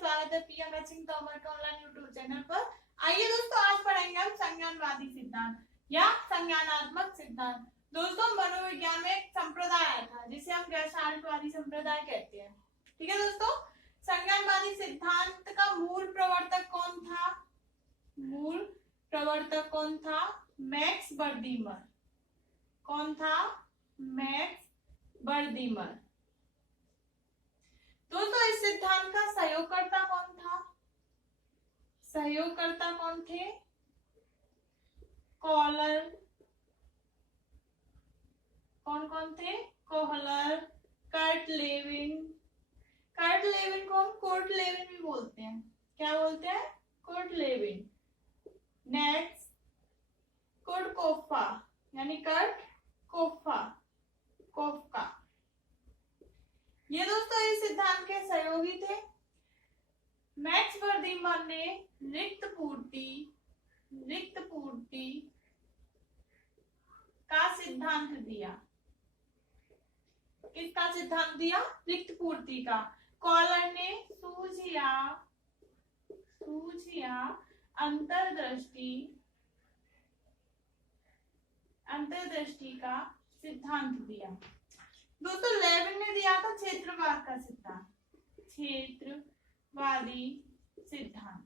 स्वागत है पीएम सिंह तोमर के ऑनलाइन यूट्यूब चैनल पर। आइए दोस्तों, आज पढ़ेंगे हम संज्ञानवादी सिद्धांत या संज्ञानात्मक सिद्धांत। दोस्तों, मनोविज्ञान में एक संप्रदाय आया था जिसे हम गैरशास्त्रवादी संप्रदाय कहते हैं। ठीक है दोस्तों, संज्ञानवादी सिद्धांत का मूल प्रवर्तक कौन था? मूल प्रवर्तक कौन था? मैक्स बर्दीमर। कौन था? मैक्स बर्दीमर। दोस्तों, इस सिद्धांत का सहयोगकर्ता कौन था? सहयोगकर्ता कौन थे? कॉलर। कौन कौन थे? Kohler, Kurt Lewin. Kurt Lewin को हम कोर्ट लेविन भी बोलते हैं। क्या बोलते हैं? Kurt Lewin. Next Kurt Koffka, यानी कर्ट कोफा, कोफका। ये दोस्तों इस सिद्धांत के सहयोगी थे। मैक्स बर्दीमर ने रिक्त पूर्ति का सिद्धांत दिया। किसका सिद्धांत दिया? रिक्त पूर्ति का। कॉलर ने सूझ या अंतर्दृष्टि का सिद्धांत दिया। दोस्तों, लेविन ने दिया था क्षेत्रवाद का सिद्धांत, क्षेत्रवादी सिद्धांत।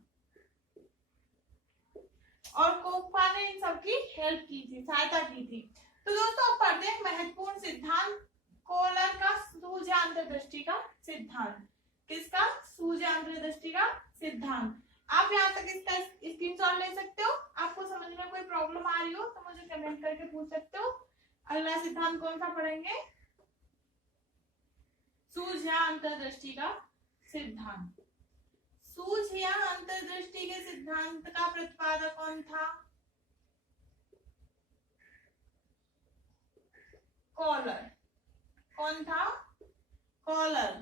और कोफा ने इन सबकी हेल्प की थी, सहायता की थी। तो दोस्तों, अब पढ़ते हैं महत्वपूर्ण सिद्धांत, कोहलर का सूझ या अंतर्दृष्टि का सिद्धांत। किसका? सूझ या अंतर्दृष्टि का सिद्धांत। आप यहाँ तक इसका स्क्रीनशॉट ले सकते हो। आपको समझ में कोई प्रॉब्लम आ रही हो तो मुझे कमेंट करके पूछ सकते हो। अगला सिद्धांत कौन सा पढ़ेंगे? सूझ या अंतर्दृष्टि का सिद्धांत। सूझ या अंतर्दृष्टि के सिद्धांत का प्रतिपादक कौन था? कॉलर। कौन था? कॉलर।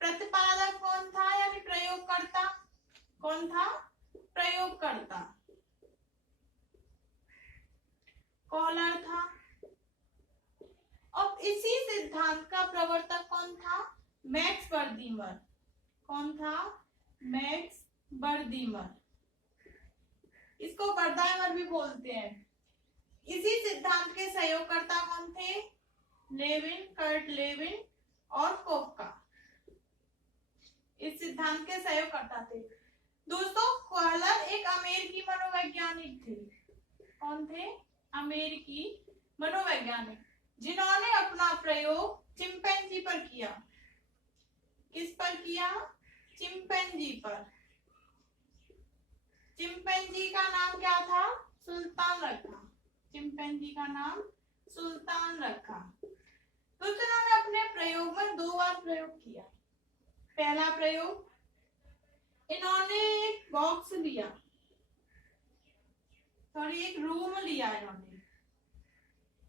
प्रतिपादक कौन था, यानी प्रयोगकर्ता कौन था? प्रयोगकर्ता कॉलर था। और इसी सिद्धांत का प्रवर्तक कौन था? मैक्स बर्दीमर। कौन था? मैक्स बर्दीमर। इसको बर्दाइमर भी बोलते हैं। इसी सिद्धांत के सहयोगकर्ता कौन थे? लेविन, कर्ट लेविन और कोफका इस सिद्धांत के सहयोगकर्ता थे। दोस्तों, कॉलर एक अमेरिकी मनोवैज्ञानिक थे। कौन थे? अमेरिकी मनोवैज्ञानिक, जिन्होंने अपना प्रयोग चिंपैंजी पर किया। किस पर किया? चिंपैंजी पर। चिंपैंजी का नाम क्या था? सुल्तान रखा। चिंपैंजी का नाम सुल्तान रखा। तो इन्होंने अपने प्रयोग में 2 बार प्रयोग किया। पहला प्रयोग, इन्होंने एक बॉक्स लिया, एक रूम लिया। इन्होंने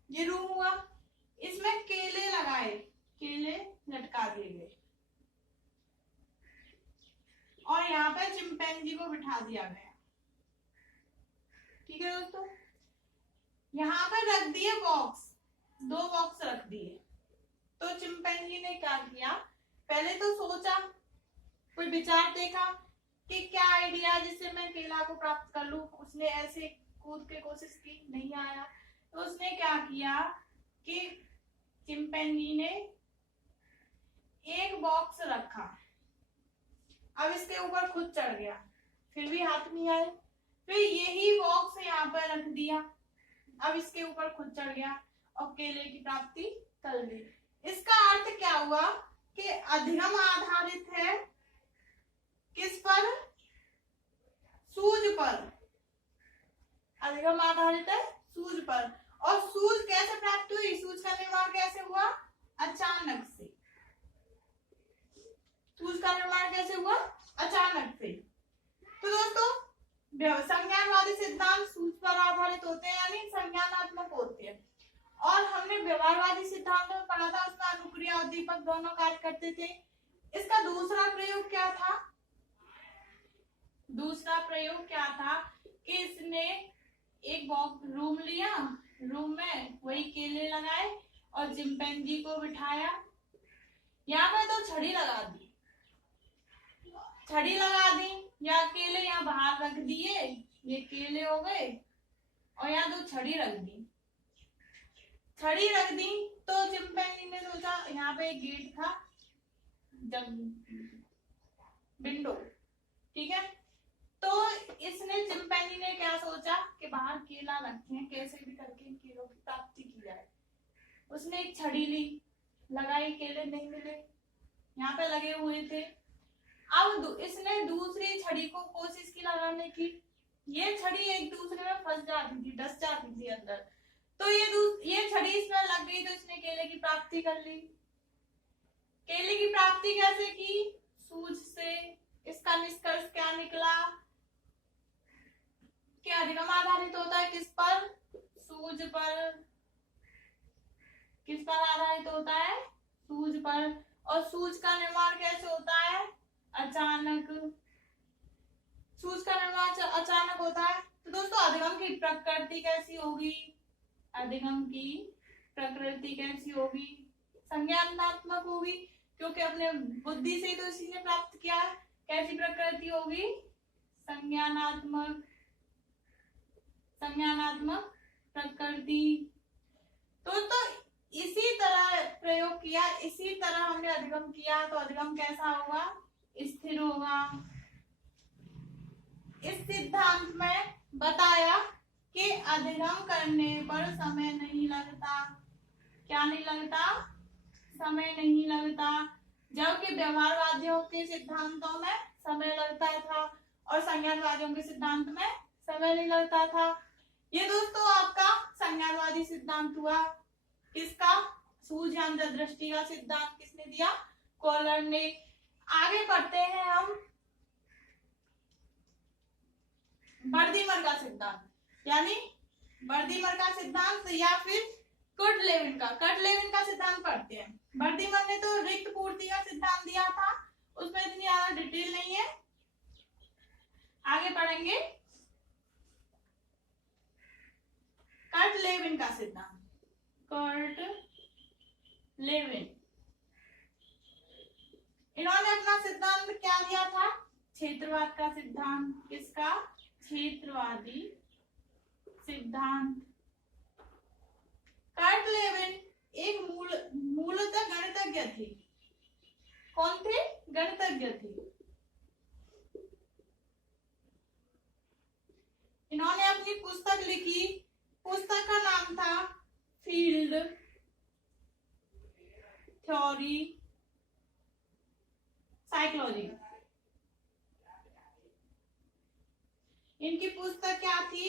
ये रूम हुआ, इसमें केले लगाए, केले लटका दिए गए और यहाँ पे चिंपैंजी को बिठा दिया गया। ठीक है दोस्तों, यहाँ पे रख दिए बॉक्स, 2 बॉक्स रख दिए। तो चिंपैंजी ने क्या किया? पहले तो सोचा, कोई विचार देखा कि क्या आइडिया है जिससे मैं केला को प्राप्त कर लूं। उसने ऐसे कूद के कोशिश की, नहीं आया। तो उसने क्या किया कि चिंपैंजी ने एक बॉक्स रखा, अब इसके ऊपर खुद चढ़ गया, फिर भी हाथ नहीं आए। फिर यही बॉक्स यहाँ पर रख दिया, अब इसके ऊपर खुद चढ़ गया और केले की प्राप्ति कर ली। इसका अर्थ क्या हुआ कि अधिगम आधारित है किस पर? सूझ पर। अधिगम आधारित है सूझ पर। और सूझ कैसे प्राप्त हुई? सूझ का निर्माण कैसे हुआ? अचानक से। सूझ का निर्माण कैसे हुआ? अचानक से। तो दोस्तों, संज्ञानवादी सिद्धांत सूझ पर आधारित होते हैं, यानी संज्ञानात्मक होते हैं। और हमने व्यवहारवादी सिद्धांत में पढ़ा था, उसमें अनुक्रिया और दीपक दोनों कार्य करते थे। इसका दूसरा प्रयोग क्या था? दूसरा प्रयोग क्या था कि इसने एक बॉक्स रूम लिया, रूम में वही केले लगाए और चिंपैंजी को बिठाया। यहाँ पर 2 छड़ी लगा दी छड़ी लगा दी या केले यहाँ बाहर रख दिए, ये केले हो गए, और यहाँ 2 छड़ी रख दी। छड़ी रख दी तो चिंपैंजी ने सोचा, यहाँ पे एक गेट था, जब विंडो, ठीक है, तो इसने चिंपैंजी ने क्या सोचा कि बाहर केला रखे हैं, कैसे भी करके इन केलों की प्राप्ति की जाए। उसने एक छड़ी ली, लगाई, केले नहीं मिले, यहाँ पे लगे हुए थे। अब इसने दूसरी छड़ी को कोशिश की लगाने की, ये छड़ी एक दूसरे में फंस जाती थी, डस जाती थी अंदर, तो ये छड़ी इसमें लग गई, तो इसने केले की प्राप्ति कर ली। केले की प्राप्ति कैसे की? सूज से। इसका निष्कर्ष क्या निकला कि अधिगम आधारित होता है किस पर? सूज पर। किस पर आधारित होता है? सूज पर। और सूज का निर्माण कैसे होता है? अचानक। सूज का निर्माण अचानक होता है। तो दोस्तों अधिगम की प्रकृति कैसी होगी? अधिगम की प्रकृति कैसी होगी? संज्ञानात्मक होगी, क्योंकि अपने बुद्धि से तो इसी ने प्राप्त किया है। कैसी प्रकृति होगी? संज्ञानात्मक। संज्ञानात्मक प्रकृति। तो इसी तरह प्रयोग किया, इसी तरह हमने अधिगम किया, तो अधिगम कैसा होगा? स्थिर होगा। इस सिद्धांत में बताया कि अधिगम करने पर समय नहीं लगता। क्या नहीं लगता? समय नहीं लगता। जबकि व्यवहारवादियों के सिद्धांतों में समय लगता था और संज्ञानवादियों के सिद्धांत में समय नहीं लगता था। ये दोस्तों आपका संज्ञानवादी सिद्धांत हुआ। किसका? सूझ दृष्टि का सिद्धांत किसने दिया? कॉलर ने। आगे बढ़ते हैं हम बर्दिमर का सिद्धांत, यानी बर्दिमर का सिद्धांत या फिर कर्ट-लेविन का सिद्धांत पढ़ते हैं। बर्दिमर ने तो रिक्त पूर्ति का सिद्धांत दिया था, उसमें इतनी ज्यादा डिटेल नहीं है, आगे पढ़ेंगे। कर्ट-लेविन का सिद्धांत, कर्ट-लेविन, इन्होंने अपना सिद्धांत क्या दिया था? क्षेत्रवाद का सिद्धांत। किसका? क्षेत्रवादी सिद्धांत। कर्ट-लेविन एक मूलतः गणितज्ञ थे। कौन थे? गणितज्ञ थे। इन्होंने अपनी पुस्तक लिखी, पुस्तक का नाम था फील्ड थ्योरी साइकोलॉजी। इनकी पुस्तक क्या थी?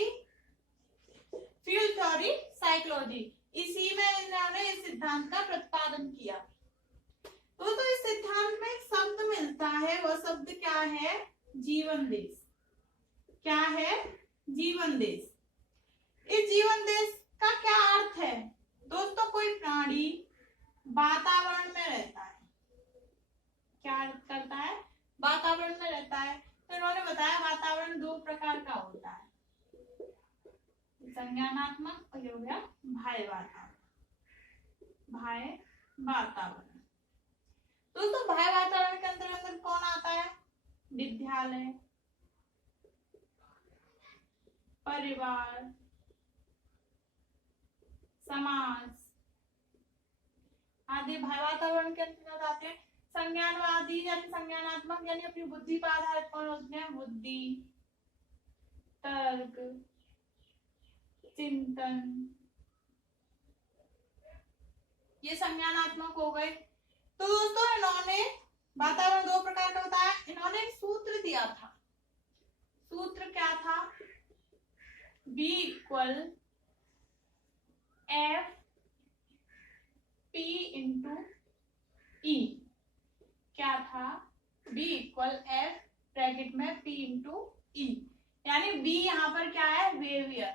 Field theory psychology. इसी में इन्होंने इस सिद्धांत का प्रतिपादन किया। तो इस सिद्धांत में एक शब्द मिलता है, वह शब्द क्या है? जीवन देश। क्या है? जीवन देश। इस जीवन देश का क्या अर्थ है? दोस्तों कोई प्राणी वातावरण में रहता है, क्या करता है? वातावरण में रहता है। तो इन्होंने बताया वातावरण 2 प्रकार का होता है, संज्ञानात्मक और हो गया बाह्य वातावरण। बाह्य वातावरण। दोस्तों बाह्य वातावरण के अंदर कौन आता है? विद्यालय, परिवार, समाज आदि बाह्य वातावरण के अंतर्गत आते हैं। संज्ञानवादी यानी संज्ञानात्मक यानी अपनी बुद्धि पर आधारित कौन होते हैं? बुद्धि, तर्क, चिंतन, ये संज्ञानात्मक हो गए। तो दोस्तों इन्होंने वातावरण 2 प्रकार का होता है। इन्होंने एक सूत्र दिया था। सूत्र क्या था? B = FP × E। क्या था? B = F ब्रैकेट में P × E, यानी B यहाँ पर क्या है? बिहेवियर,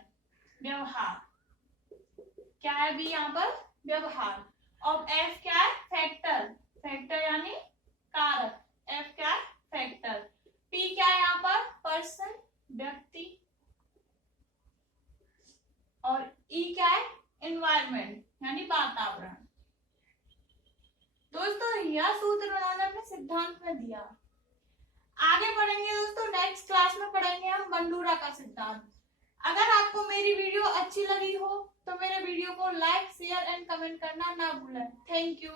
व्यवहार। क्या है B यहाँ पर? व्यवहार। और F क्या है? फैक्टर। फैक्टर यानी कारक। F क्या है? फैक्टर। P क्या है यहाँ पर? पर्सन, व्यक्ति। और E क्या है? एनवायरमेंट यानी वातावरण। दोस्तों यह सूत्र उन्होंने अपने सिद्धांत में दिया। आगे पढ़ेंगे दोस्तों, नेक्स्ट क्लास में पढ़ेंगे हम बंडूरा का सिद्धांत। अगर आपको मेरी वीडियो अच्छी लगी हो तो मेरे वीडियो को लाइक, शेयर एंड कमेंट करना ना भूलें। Thank you.